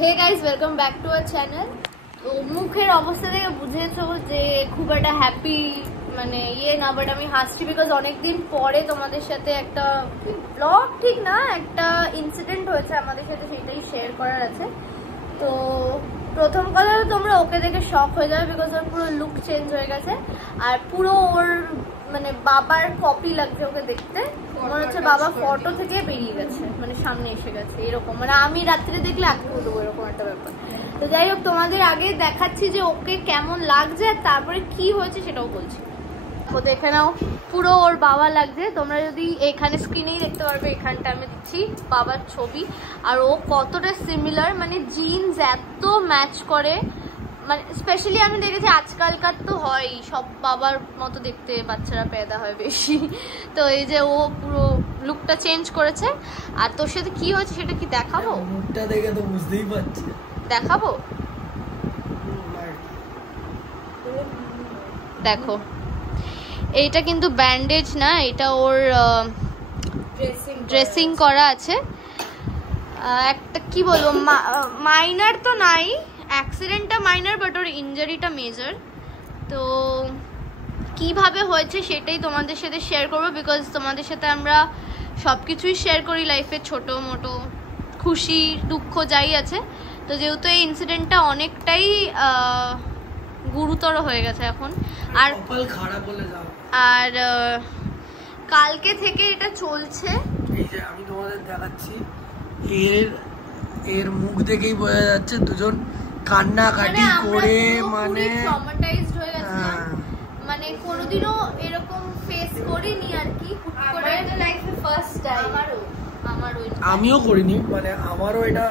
Hey guys, welcome back to our channel. তো মুখের অবস্থা থেকে বুঝেছো যে খুব একটা হ্যাপি মানে না, বাট আমি হাসছি বিকজ অনেকদিন পরে তোমাদের সাথে একটা ব্লগ ঠিক না, একটা ইনসিডেন্ট হয়েছে আমাদের সাথে, সেটাই শেয়ার করার আছে। তো প্রথম কথা তোমরা ওকে দেখে শক হয়ে যাবে বিকজ ওর পুরো লুক চেঞ্জ হয়ে গেছে, আর পুরো ওর মানে বাবার কপি লাগছে ওকে দেখতে। মনে হচ্ছে বাবা ফটো থেকে বেরিয়ে গেছে, মানে সামনে এসে গেছে এরকম, মানে আমি রাত্রে দেখলে আঁকতে দেবো এরকম একটা ব্যাপার। তো যাই হোক, তোমাদের আগে দেখাচ্ছি যে ওকে কেমন লাগছে আর তারপরে কি হয়েছে সেটাও বলছি। ও দেখে নাও, পুরো ওর বাবা লাগছে। তোমরা যদি এখানে স্ক্রিনেই দেখতে পারবে, এখানটা আমি দিচ্ছি বাবার ছবি, আর ও কতটা সিমিলার, মানে জিন্স এত ম্যাচ করে। মানে স্পেশালি আমি দেখেছি আজকালকার তো হয় সব বাবার মতো দেখতে বাচ্চারা পেদা হয় বেশি। তো এই যে ও পুরো লুকটা চেঞ্জ করেছে। আর তোর সাথে কি হয়েছে সেটা কি দেখাবো? মুখটা দেখে তো বুঝতেই পারছি। দেখাবো, দেখো এইটা কিন্তু ব্যান্ডেজ না, এটা ওর ড্রেসিং করা আছে। একটা কি বলবো, মাইনার তো নাই, অ্যাক্সিডেন্টটা মাইনার বাট ওর ইনজারিটা মেজর। তো কিভাবে হয়েছে সেটাই তোমাদের সাথে শেয়ার করবো বিকজ তোমাদের সাথে আমরা সব কিছুই শেয়ার করি লাইফে, ছোটো মোটো খুশি দুঃখ যাই আছে। তো যেহেতু এই ইনসিডেন্টটা অনেকটাই গুরুতর হয়ে গেছে এখন, আর খারাপ বলে যাও, আর কালকে থেকে এটা চলছে। এই যে আমি তোমাদের দেখাচ্ছি, এর মুখ দেখেই বোঝা যাচ্ছে দুজন কান্নাকাটি করে, মানে ট্রমাটাইজড হয়ে গেছে। মানে কোনোদিনও এরকম ফেস করিনি আর কি, হুট করে লাইফে ফার্স্ট টাইম। আমারও আমিও করিনি, মানে আমারও এটা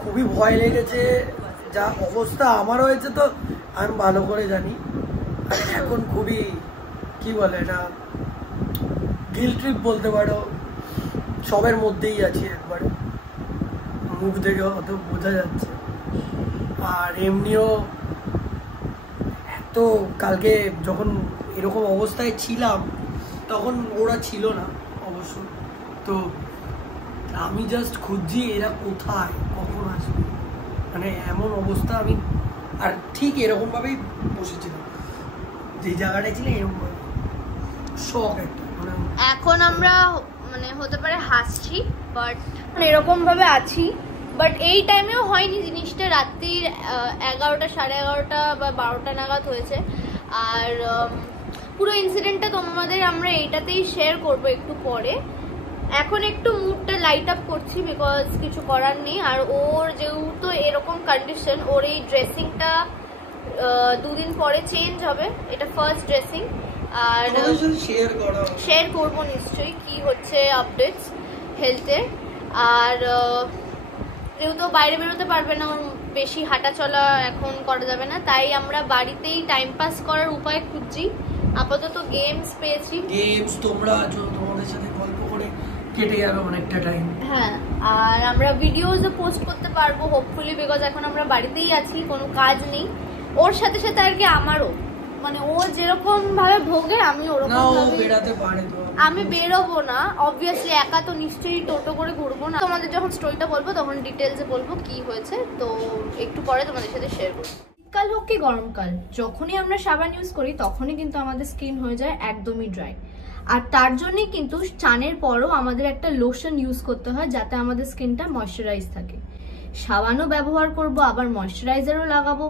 খুবই ভয় লেগেছে। যা অবস্থা আমার হয়েছে তো আমি ভালো করে জানি। এখন খুবই কি বলে এটা, গিল্ট ট্রিপ বলতে পারো, সবের মধ্যেই আছি একবারে। মুখ দেখে অত বোঝা যাচ্ছে। আর এমনিও তো কালকে যখন এরকম অবস্থায় ছিলাম তখন ওরা ছিল না অবশ্য। তো আমি জাস্ট খুঁজছি এরা কোথায়, কখন আসবে, মানে এমন অবস্থা। আমি আর ঠিক এরকম ভাবেই বসেছিলাম যে জায়গাটায় ছিল, এরকম শখ একটা। মানে এখন আমরা মানে হতে পারে হাসছি বাট এরকম ভাবে আছি, বাট এই টাইমেও হয়নি জিনিসটা। রাত্রির 11টা, 11:30 বা 12টা নাগাদ হয়েছে। আর পুরো ইনসিডেন্টটা তোমাদের আমরা এইটাতেই শেয়ার করব একটু পরে। এখন একটু মুডটা লাইট আপ করছি বিকজ কিছু করার নেই। আর ওর যেহেতু এরকম কন্ডিশন, ওর এই ড্রেসিংটা 2 দিন পরে চেঞ্জ হবে, এটা ফার্স্ট ড্রেসিং। আর শেয়ার করবো নিশ্চয়ই কি হচ্ছে আপডেটস হেলথের। আর যেহেতু বাইরে বেরোতে পারবে না, ওর বেশি হাঁটা চলা এখন করা যাবে না, তাই আমরা বাড়িতেই টাইম পাস করার উপায় খুঁজছি। আপাতত গেমস পেয়েছি, গেমস তোমরা তোমাদের সাথে গল্প করে কেটে যাবে অনেকটা টাইম। হ্যাঁ, আর আমরা ভিডিওসও পোস্ট করতে পারবো হোপফুলি বিকজ এখন আমরা বাড়িতেই আছি, কোনো কাজ নেই। ওর সাথে সাথে আর কি আমারও, মানে ও যেরকম ভাবে ভোগে আমি ওরকম বেরাতে পারে। তো আমি বেরোবো না অবভিয়াসলি, একা তো নিশ্চয়ই টোটো করে ঘুরবো না। তোমাদের যখন স্টোরিটা বলবো তখন ডিটেলসে বলবো কি হয়েছে, তো একটু পরে তোমাদের সাথে শেয়ার করবো। শীতকাল হোক কি গরমকাল, যখনই আমরা সাবান ইউজ করি তখনই কিন্তু আমাদের স্কিন হয়ে যায় একদমই ড্রাই। আর তার জন্যই কিন্তু স্নানের পরও আমাদের একটা লোশন ইউজ করতে হয় যাতে আমাদের স্কিনটা ময়শ্চারাইজ থাকে। সাবানও ব্যবহার করব, আবার ময়শ্চারাইজারও লাগাবো।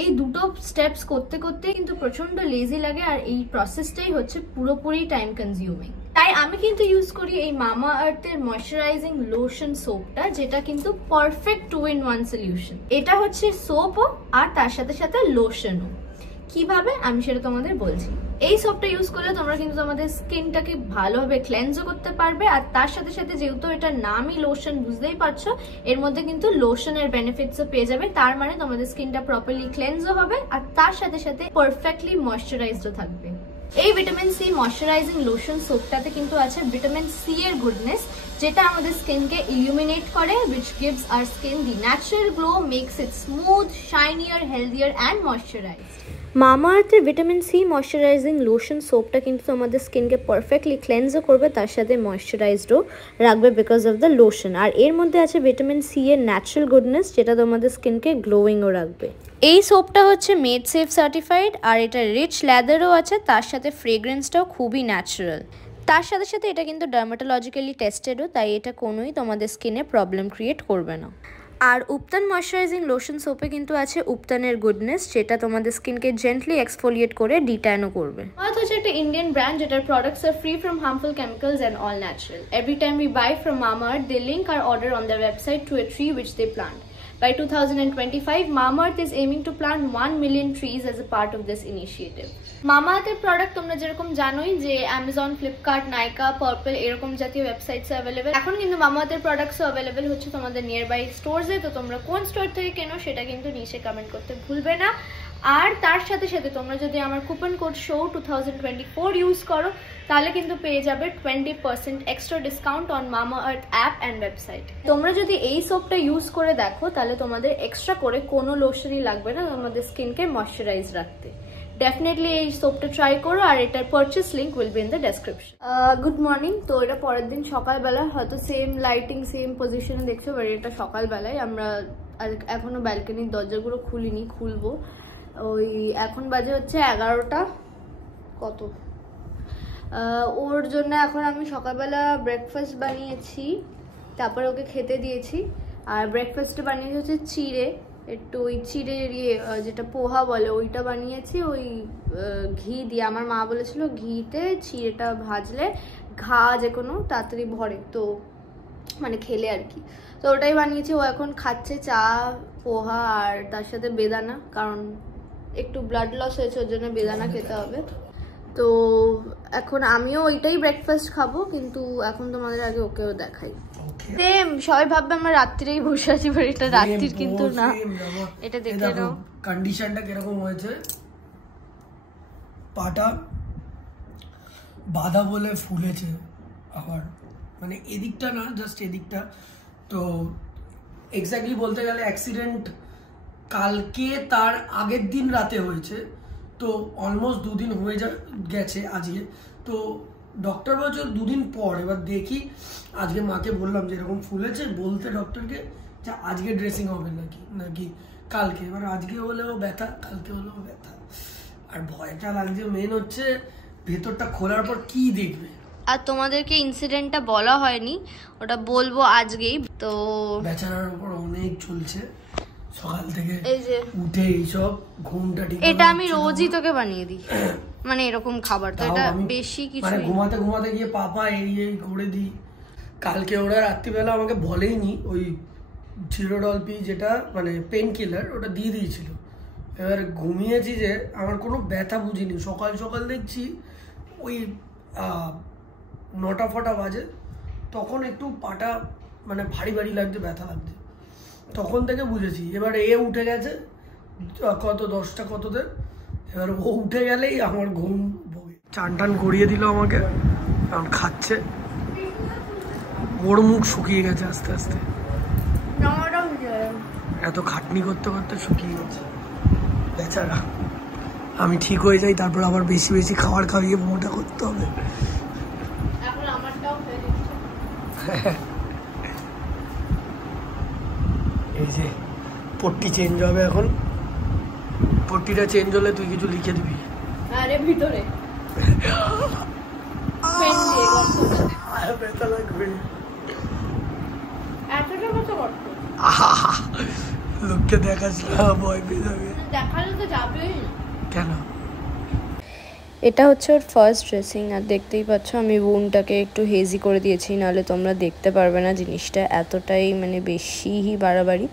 এই দুটো স্টেপস করতে করতে কিন্তু প্রচন্ড লেজি লাগে, আর এই প্রসেসটাই হচ্ছে পুরোপুরি টাইম কনজিউমিং। তাই আমি কিন্তু ইউজ করি এই মামা আর্থের ময়শ্চারাইজিং লোশন সোপটা, যেটা কিন্তু পারফেক্ট 2-in-1 সলিউশন। এটা হচ্ছে সোপও আর তার সাথে সাথে লোশনও। কিভাবে আমি সেটা তোমাদের বলছি। এই সোপটা ইউজ করলে তোমরা কিন্তু তোমাদের স্কিনটাকে ভালোভাবে ক্লেন্সও করতে পারবে, আর তার সাথে সাথে যেহেতু এটার নামই লোশন বুঝতেই পারছো, এর মধ্যে কিন্তু লোশনের বেনিফিটসও পেয়ে যাবে। তার মানে তোমাদের স্কিনটা প্রপারলি ক্লেন্সও হবে আর তার সাথে সাথে পারফেক্টলি ময়শ্চারাইজডও থাকবে। এই ভিটামিন সি ময়শ্চারাইজিং লোশন সোপটাতে কিন্তু আছে ভিটামিন সি এর গুডনেস, যেটা আমাদের স্কিনকে ইলুমিনেট করে, which gives our skin the natural glow, makes it smooth, shinier, healthier and moisturized. মামাআর্থের ভিটামিন সি ময়শ্চারাইজিং লোশন সোপটা কিন্তু তোমাদের স্কিনকে পারফেক্টলি ক্লেন্সও করবে, তার সাথে ময়শ্চারাইজডও রাখবে বিকজ অফ দ্য লোশন। আর এর মধ্যে আছে ভিটামিন সি এর ন্যাচারাল গুডনেস, যেটা তোমাদের স্কিনকে গ্লোয়িংও রাখবে। এই সোপটা হচ্ছে মেড সেফ সার্টিফাইড, আর এটা রিচ লেদারও আছে, তার সাথে ফ্রেগ্রেন্সটাও খুবই ন্যাচারাল। তার সাথে সাথে এটা কিন্তু ডার্মাটোলজিক্যালি টেস্টেডও, তাই এটা কোনোই তোমাদের স্কিনে প্রবলেম ক্রিয়েট করবে না। আর উপটান ময়শ্চারাইজিং লোশন সোপে কিন্তু আছে উপটানের গুডনেস, যেটা তোমাদের স্কিনকে জেন্টলি এক্সফোলিয়েট করে ডিট্যানও করবে। মামাআর্থ হচ্ছে একটা ইন্ডিয়ান ব্র্যান্ড যেটার products are free from harmful chemicals and all natural. Every time we buy from Mamaearth, they link are order on their website to a tree which they plant. By 2025, Mamaearth is aiming to plant 1 million trees as a part of this initiative. Mamaearth product তোমরা যেরকম জানোই যে Amazon, Flipkart, Nykaa, Purple এরকম জাতীয় ওয়েবসাইটসে available. এখন কিন্তু Mamaearth প্রোডাক্টসও available হচ্ছে তোমাদের নিয়ারবাই স্টোরসে। তো তোমরা কোন স্টোর থেকে কেনো সেটা কিন্তু নিচে কমেন্ট করতে ভুলবে না। আর তার সাথে সাথে তোমরা যদি আমার কুপন কোড show 2024 ইউজ করো, তাহলে কিন্তু পেয়ে যাবে 20% extra discount on Mamaearth app and website. তোমরা যদি এই সোপটা ইউজ করে দেখো, তাহলে তোমাদের এক্সট্রা করে কোনো লোশনই লাগবে না তোমাদের স্কিনকে ময়শ্চারাইজ রাখতে। ডেফিনেটলি এই সোপটা ট্রাই করো, আর এটার purchase link will be in the description. Good morning. তো এটা পরের দিন সকালবেলা, হয়তো সেম লাইটিং সেম পজিশনে দেখছো, বাট এটা সকালবেলায়। আমরা এখনো ব্যালকনির দরজাগুলো খুলিনি, খুলবো। ওই এখন বাজে হচ্ছে 11টা কত। ওর জন্য এখন আমি সকালবেলা ব্রেকফাস্ট বানিয়েছি, তারপরে ওকে খেতে দিয়েছি। আর ব্রেকফাস্টে বানিয়েছি হচ্ছে চিড়ে, একটু ওই চিড়ের যেটা পোহা বলে ওইটা বানিয়েছি ওই ঘি দিয়ে। আমার মা বলেছিল ঘিতে চিড়েটা ভাজলে ঘা যে কোনো তাড়াতাড়ি ভরে, তো মানে খেলে আর কি। তো ওটাই বানিয়েছি। ও এখন খাচ্ছে চা, পোহা আর তার সাথে বেদানা, কারণ একটু ব্লাড লস হয়েছে, ওর জন্য বেদানা খেতে হবে। তো এখন আমিও ওইটাই ব্রেকফাস্ট খাবো, কিন্তু এখন তোমাদের আগে ওকেও দেখাই। সেম, সবাই ভাববে আমরা রাত্রিরেই বসে আছি, বাট এটা রাত্রির কিন্তু না। এটা দেখে নাও কন্ডিশনটা কিরকম হয়েছে। পাটা বাঁধা বলে ফুলেছে আবার, মানে এদিকটা না, জাস্ট এদিকটা। তো এক্স্যাক্টলি বলতে গেলে অ্যাক্সিডেন্ট কালকে তার আগের দিন রাতে হয়েছে, তো অলমোস্ট 2 দিন হয়ে গেছে আজকে। তো ডক্টর বলছে 2 দিন পর। এবার দেখি, আজকে মাকে বললাম যে এরকম ফুলেছে, বলতে ডক্টরকে যে আজকে ড্রেসিং হবে নাকি কালকে। এবার আজকে হলেও ব্যথা, কালকে হলেও ব্যথা। আর ভয়টা লাগছে মেন হচ্ছে ভেতরটা খোলার পর কি দেখবে। আর তোমাদেরকে ইনসিডেন্টটা বলা হয়নি, ওটা বলবো আজকেই। তো বেচারার উপর অনেক চলছে সকাল থেকে, এই যে উঠে এইসব ঘুমটা ঠিক। এটা আমি রোজই তোকে বানিয়ে দিই, মানে এরকম খাবার। তো এটা বেশি কিছু মানে ঘুমাতে গিয়ে পাপা এই করে দিই। কালকে ওরা রাত্রিবেলা আমাকে বলেইনি, ওই জিরোডলপি যেটা মানে পেন কিলার ওটা দিয়ে দিয়েছিল। এবার ঘুমিয়েছি যে আমার কোনো ব্যথা বুঝিনি। সকাল সকাল দেখছি ওই 9টা ফটা বাজে, তখন একটু পাটা মানে ভারী ভারী লাগছে, ব্যথা লাগছে, তখন থেকে বুঝেছি। এবার এ উঠে গেছে কত 10টা কতদের, এবার ও উঠে গেলেই আমার ঘুম বই। চান টান করিয়ে দিল আমাকে, কারণ খাচ্ছে। ওর মুখ শুকিয়ে গেছে আস্তে আস্তে, এত খাটনি করতে করতে শুকিয়ে গেছে বেচারা। আমি ঠিক হয়ে যাই, তারপর আবার বেশি বেশি খাবার খাইয়ে মোটা করতে হবে। এই যে পট্টি চেঞ্জ হবে এখন, পট্টিটা চেঞ্জ হলে তুই কিছু লিখে দিবি। আরে ভিতরে ব্যথা লাগবে, লোককে দেখাস না, ভয় পেয়ে যাবে। দেখালে তো যাবেই কেন। এটা হচ্ছে ওর ফার্স্ট ড্রেসিং, আর দেখতেই পাচ্ছ আমি বোনটাকে একটু হেজি করে দিয়েছি, নাহলে তোমরা দেখতে পারবে না জিনিসটা, এতটাই মানে বেশিই বাড়াবাড়ি।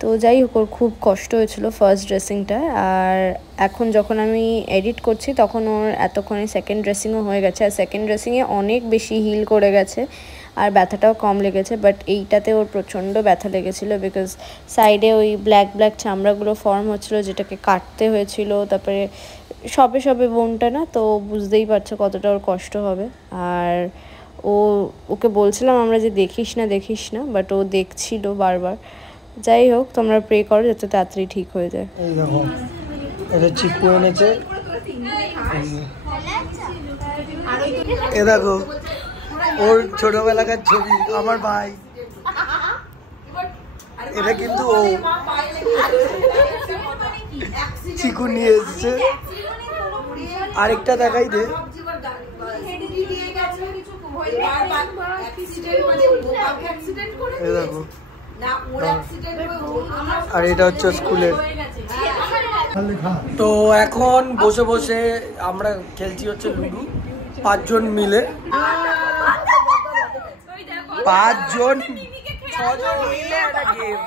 তো যাই হোক, ওর খুব কষ্ট হয়েছিল ফার্স্ট ড্রেসিংটা। আর এখন যখন আমি এডিট করছি তখন ওর এতক্ষণে সেকেন্ড ড্রেসিংও হয়ে গেছে, আর সেকেন্ড ড্রেসিংয়ে অনেক বেশি হিল করে গেছে, আর ব্যথাটাও কম লেগেছে। বাট এইটাতে ওর প্রচণ্ড ব্যথা লেগেছিলো, বিকজ সাইডে ওই ব্ল্যাক ব্ল্যাক চামড়াগুলো ফর্ম হচ্ছিলো, যেটাকে কাটতে হয়েছিল। তারপরে সবে বোনটা না, তো বুঝতেই পারছো কতটা ওর কষ্ট হবে। আর ওকে বলছিলাম আমরা যে দেখিস না, বাট ও দেখছিল বারবার। যাই হোক, তোমরা প্রে করো যাতে তাড়াতাড়ি ঠিক হয়ে যায়। এই দেখো, এটা চিকু এনেছে। এ দেখো ওর ছোটবেলাকার ছবি, আমার ভাই। এটা কিন্তু ও চিকু নিয়ে এসছে। আরেকটা দেখাই দে। দেখো, আর এটা হচ্ছে স্কুলের। তো এখন বসে বসে আমরা খেলছি হচ্ছে লুডো, 5 জন মিলে। 5 জন 6 জন মিলে একটা গেম।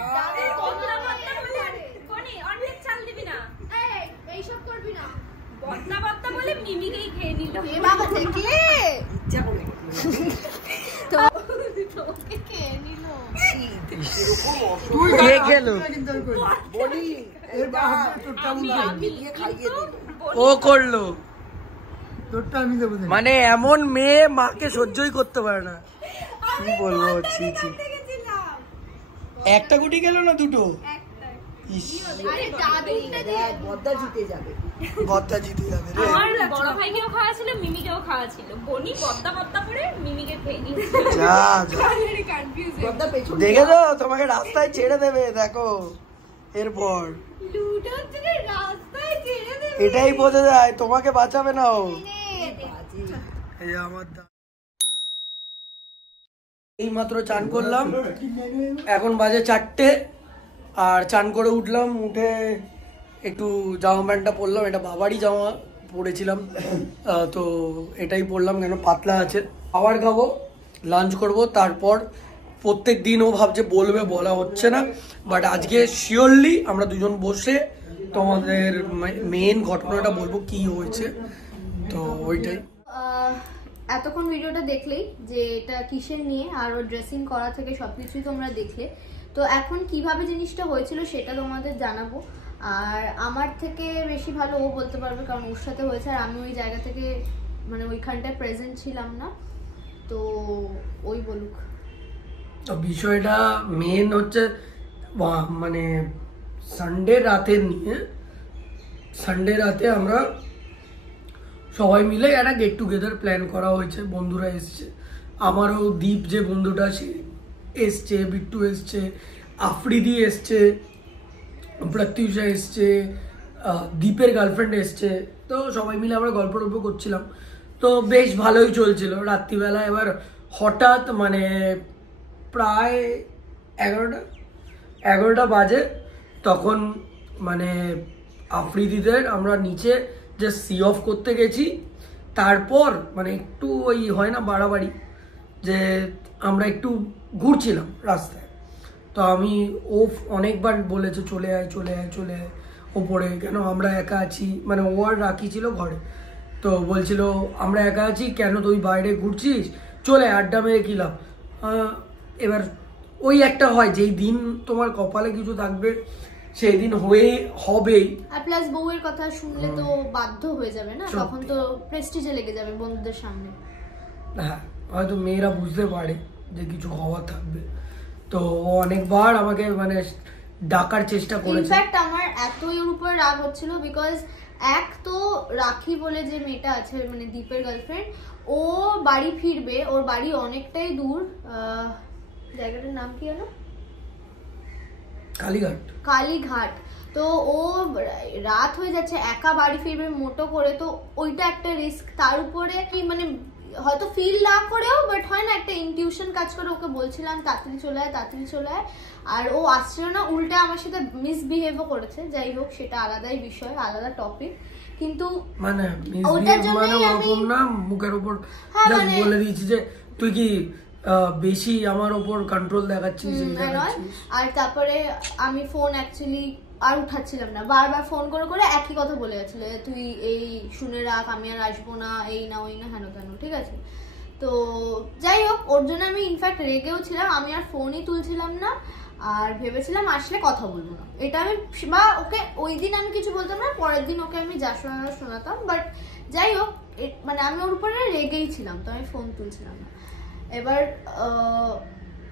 ও করলো মানে এমন মেয়ে মাকে সহ্যই করতে পারে না, কি বলবো। একটা গুটি গেল না, দুটো। বদ্দা জিতে যাবে রে। আমার বড় ভাইকেও খাওয়া ছিল, মিমিকেও খাওয়া ছিল। বনি বদ্দা করে মিমিকে খেয়ে নিয়েছে। দেখে তো তোমাকে রাস্তায় ছেড়ে দেবে, দেখো এরপর এটাই বোঝা যায় তোমাকে বাঁচাবে না ও। আমার এই মাত্র চান করলাম, এখন বাজে 4টে। আর চান করে উঠলাম, উঠে একটু জামা প্যান্টটা পরলাম। এটা বাবারই জামা পরেছিলাম, তো এটাই পরলাম কেন পাতলা আছে। খাবার খাবো, লাঞ্চ করব, তারপর প্রত্যেক দিন ও ভাবছে বলবে, বলা হচ্ছে না। বাট আজকে শিওরলি আমরা দুজন বসে তোমাদের মেন ঘটনাটা বলবো কি হয়েছে। তো ওইটাই। এতক্ষণ ভিডিওটা দেখলেই যে এটা কিসের নিয়ে, আর ওর ড্রেসিং করা থেকে সবকিছুই তোমরা দেখলে। তো এখন কিভাবে জিনিসটা হয়েছিল সেটা তোমাদের জানাবো। আর আমার থেকে বেশি ভালো ও বলতে পারবে, কারণ ওর সাথে হয়েছে আর আমি ওই জায়গা থেকে মানে ওইখানটায় প্রেজেন্ট ছিলাম না। তো ওই বলুক। তো বিষয়টা মেন হচ্ছে মানে সানডে রাতে আমরা সবাই মিলে একটা গেট টুগেদার প্ল্যান করা হয়েছে। বন্ধুরা এসছে, আমারও দীপ যে বন্ধুটা সে এসছে, বিট্টু এসছে, আফ্রিদি এসছে, প্রত্যুষা এসছে, দীপের গার্লফ্রেন্ড এসছে। তো সবাই মিলে আমরা গল্প করছিলাম। তো বেশ ভালোই চলছিল রাত্রিবেলা। এবার হঠাৎ মানে প্রায় 11টা বাজে, তখন মানে আফ্রিদিদের আমরা নিচে যে সি অফ করতে গেছি, তারপর মানে একটু ওই হয় না বাড়াবাড়ি, যে আমরা একটু ঘুরছিলাম রাস্তায়। তো আমি অনেকবার বলেছে চলে আয় ওপরে, কেন আমরা একা আছি, মানে ও আর রাখি ছিল ঘরে। তো বলছিল আমরা একা আছি কেন, তুই বাইরে ঘুরছিস, চলে আড্ডা মেরে কি লাভ। এবার ওই একটা হয় যেই দিন তোমার কপালে কিছু থাকবে সেই দিন হবেই। আর প্লাস বউয়ের কথা শুনলে তো বাধ্য হয়ে যাবে না, তখন তো প্রেস্টিজে লেগে যাবে বন্ধুদের সামনে। হ্যাঁ, হয়তো মেয়েরা বুঝতে পারে যে কিছু হওয়া থাকবে। তো অনেকবার আমাকে মানে ডাকার চেষ্টা করেছে। ইনফ্যাক্ট আমার এতই ওর উপর রাগ হচ্ছিল, বিকজ এক তো রাখি বলে যে মেয়েটা আছে মানে দীপের গার্লফ্রেন্ড, ও বাড়ি ফিরবে, ওর বাড়ি অনেকটাই দূর। জায়গাটার নাম কি জানো? কালীঘাট। তো ও রাত হয়ে যাচ্ছে, একা বাড়ি ফিরবে মোটো করে, তো ওইটা একটা রিস্ক। তার উপরে কি মানে হয়তো ফিল না করেও বাট হয় না একটা ইনটিউশন কাজ করে, ওকে বলছিলাম তাড়াতাড়ি চলে আয়, আর ও আসছিল না, উল্টে আমার সাথে মিসবিহেভও করেছে। যাই হোক, সেটা আলাদাই বিষয়, আলাদা টপিক। কিন্তু মানে ওটার জন্য আমি না মুখের উপর জাস্ট বলে দিয়েছি যে তুই কি বেশি আমার উপর কন্ট্রোল দেখাচ্ছিস। আর তারপরে আমি ফোন অ্যাকচুয়ালি আর উঠাচ্ছিলাম না, বারবার ফোন করে একই কথা বলে যাচ্ছিল, তুই এই শুনে রাখ, আমি আর আসবো না, এই না ওই না হেন কেন, ঠিক আছে। তো যাই হোক, ওর জন্য আমি ইনফ্যাক্ট রেগেও ছিলাম, আমি আর ফোনই তুলছিলাম না, আর ভেবেছিলাম আসলে কথা বলবো না। এটা আমি বা ওকে ওই দিন আমি কিছু বলতাম না, পরের দিন ওকে আমি যা শোনাতাম। বাট যাই হোক, মানে আমি ওর উপরে রেগেই ছিলাম, তো আমি ফোন তুলছিলাম না। এবার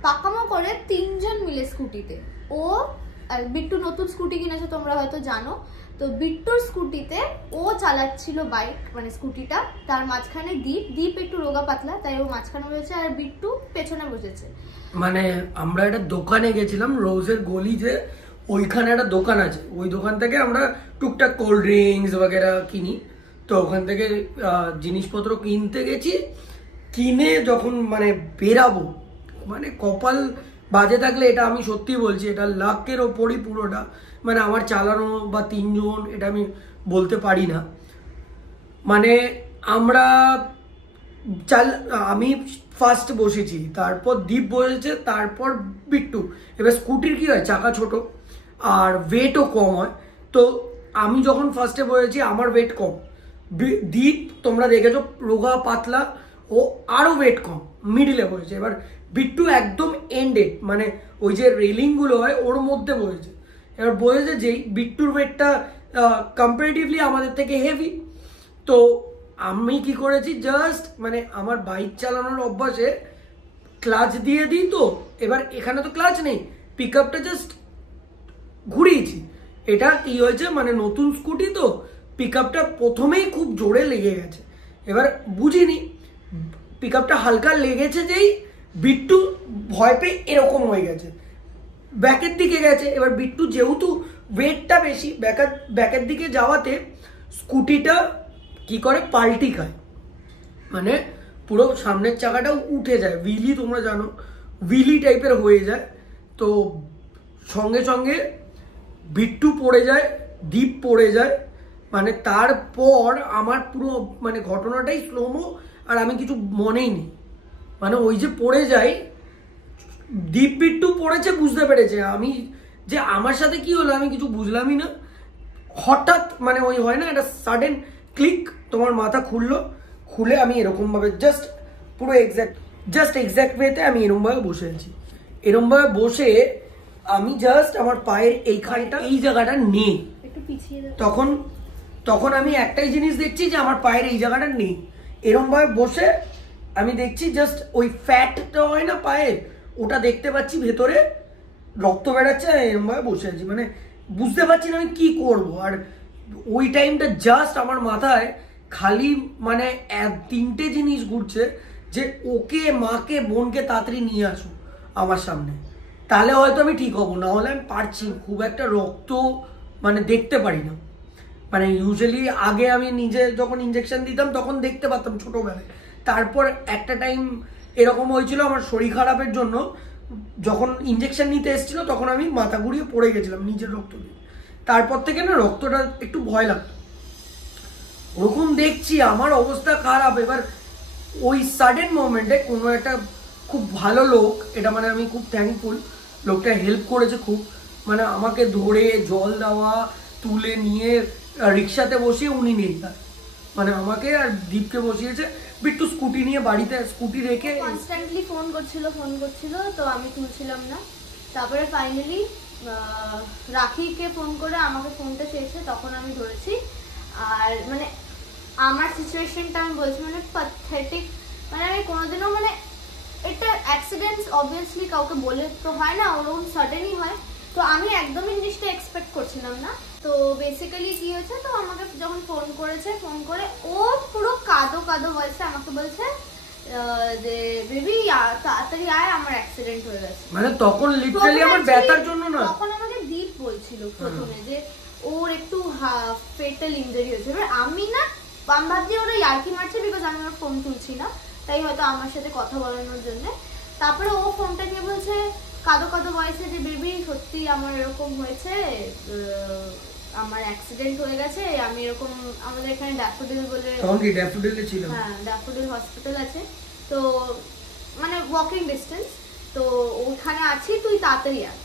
পাকামো করে 3 জন মিলে স্কুটিতে, ও আর বিট্টু নতুন স্কুটি কিনেছে তোমরা হয়তো জানো, তো বিট্টুর স্কুটিতে ও চালাচ্ছিল বাইক মানে স্কুটিটা, তার মাঝখানে দীপ একটু রোগা পাতলা তাই ও মাঝখানে বসেছে আর বিট্টু পেছনে বসেছে। মানে আমরা একটা দোকানে গেছিলাম রোজের গলি, যে ওইখানে একটা দোকান আছে, ওই দোকান থেকে আমরা টুকটাক কোল্ড ড্রিঙ্কস বগেরা কিনি। তো ওখান থেকে জিনিসপত্র কিনতে গেছি, কিনে যখন মানে বেরাবো, মানে কপাল বাজে থাকলে এটা আমি সত্যি বলছি, এটা লাকের ওপরই পুরোটা, মানে আমার চালানো বা 3 জন এটা আমি বলতে পারি না। মানে আমি ফার্স্ট বসেছি, তারপর দীপ বসেছে, তারপর বিট্টু। এবার স্কুটির কি হয়, চাকা ছোট আর ওয়েটও কম হয়, তো আমি যখন ফার্স্টে বসেছি আমার ওয়েট কম, দীপ তোমরা দেখেছো রোগা পাতলা, ও আরো ওয়েট কম, মিডিলে বসেছে। এবার বিট্টু একদম এন্ডেড, মানে ওই যে রেলিং গুলো হয় ওর মধ্যে বসেছে। এবার বসেছে যেই বিট্টুর ওয়েটটা কম্পারেটিভলি আমাদের থেকে হেভি, তো আমি কি করেছি, জাস্ট মানে আমার বাইক চালানোর অভ্যাসে ক্লাচ দিয়ে দিই, তো এবার এখানে তো ক্লাচ নেই, পিক আপটা জাস্ট ঘুরিয়েছি। এটা কি হয়েছে, মানে নতুন স্কুটি তো পিক আপটা প্রথমেই খুব জোরে লেগে গেছে, এবার বুঝিনি, পিক আপটা হালকা লেগেছে যেই বিট্টু ভয় পেয়ে এরকম হয়ে গেছে, ব্যাকের দিকে গেছে। এবার বিট্টু যেহেতু ওয়েটটা বেশি, ব্যাকের দিকে যাওয়াতে স্কুটিটা কি করে পাল্টি খায়, মানে পুরো সামনের চাকাটাও উঠে যায়, উইলি তোমরা জানো উইলি টাইপের হয়ে যায়। তো সঙ্গে সঙ্গে বিট্টু পড়ে যায়, দীপ পড়ে যায়, মানে তারপর আমার পুরো মানে ঘটনাটাই স্লোমো, আর আমি কিছু মনেই নেই, মানে ওই যে পড়ে যাই, দীপ বিট্টু পড়েছে বুঝতে পেরেছে, আমি যে আমার সাথে কি হলো আমি কিছু বুঝলামই না। হঠাৎ মানে ওই হয় না একটা সাডেন ক্লিক, তোমার মাথা খুলে আমি এরকম ভাবে পুরো এক্সাক্ট ওয়েতে আমি এরকম ভাবে বসে আছি। এরকম ভাবে বসে আমি জাস্ট আমার পায়ের এইখানটা, এই জায়গাটা নেই, তখন আমি একটাই জিনিস দেখছি যে আমার পায়ের এই জায়গাটা নেই। এরকম ভাবে বসে আমি দেখছি জাস্ট ওই ফ্যাটটা হয় না পায়ের, ওটা দেখতে পাচ্ছি, ভেতরে রক্ত বেড়াচ্ছে, এরকম ভাবে বসে আছি, মানে বুঝতে পারছি না আমি কি করব। আর ওই টাইমটা জাস্ট আমার মাথায় খালি মানে 3টে জিনিস ঘুরছে, যে ওকে, মাকে, বোনকে তাড়াতাড়ি নিয়ে আসো আমার সামনে, তাহলে হয়তো আমি ঠিক হবো, না হলে আমি পারছি, খুব একটা রক্ত মানে দেখতে পারি না। মানে ইউজুয়ালি আগে আমি নিজে যখন ইঞ্জেকশন দিতাম তখন দেখতে পারতাম ছোটবেলায়, তারপর একটা টাইম এরকম হয়েছিল আমার শরীর খারাপের জন্য, যখন ইঞ্জেকশন নিতে এসেছিল তখন আমি মাথা ঘুরিয়ে পড়ে গেছিলাম নিজের রক্ত দিয়ে, তারপর থেকে না রক্তটা একটু ভয় লাগতো। ওরকম দেখছি আমার অবস্থা খারাপ। এবার ওই সাডেন মোমেন্টে কোনো একটা খুব ভালো লোক, এটা মানে আমি খুব থ্যাঙ্কফুল, লোকটা হেল্প করেছে খুব, মানে আমাকে ধরে জল দেওয়া, তুলে নিয়ে রিক্সাতে বসিয়ে উনি নেই, মানে আমাকে আর দীপকে বসিয়েছে। বিট্টু স্কুটি নিয়ে বাড়িতে, স্কুটি রেখে কনস্ট্যান্টলি ফোন করছিল, তো আমি তুলছিলাম না। তারপরে ফাইনালি রাখিকে ফোন করে আমাকে ফোনটা চেয়েছে, তখন আমি ধরেছি। আর মানে আমার সিচুয়েশনটা আমি বলছি, মানে প্যাথেটিক, মানে আমি কোনোদিনও মানে এটা অ্যাক্সিডেন্টস অবভিয়াসলি কাউকে বলে তো হয় না, ওরকম সাডেনই হয়, তো আমি একদমই জিনিসটা এক্সপেক্ট করছিলাম না। তো বেসিক্যালি কি হয়েছে, তো আমাকে যখন ফোন করে ও পুরো কাঁদো ভয়েসে আমাকে বলছে যে বেবি তাড়াতাড়ি আয়, আমার অ্যাক্সিডেন্ট হয়ে গেছে। মানে তখন লিটারালি আমার ব্যথার জন্য না, তখন আমাকে দীপ বলছিল প্রথমে যে ওর একটু ফেটাল ইনজুরি হয়েছে। এবার আমি ভাবছি ওরা ইয়ার্কি মারছে, বিকজ আমি ওর ফোন তুলছি না, তাই হয়তো আমার সাথে কথা বলানোর জন্য। তারপরে ও ফোনটা নিয়ে বলছে কাঁদো ভয়েসে যে বেবি সত্যি আমার এরকম হয়েছে, আমার অ্যাক্সিডেন্ট হয়ে গেছে, আমি এরকম, আমাদের এখানে ড্যাফোডিল বলে, তখন কি ড্যাফোডিলে ছিল, হ্যাঁ ড্যাফোডিল হসপিটাল আছে, তো মানে ওয়াকিং ডিস্টেন্স, তো ওখানে আছি, তুই তাড়াতাড়ি আয়।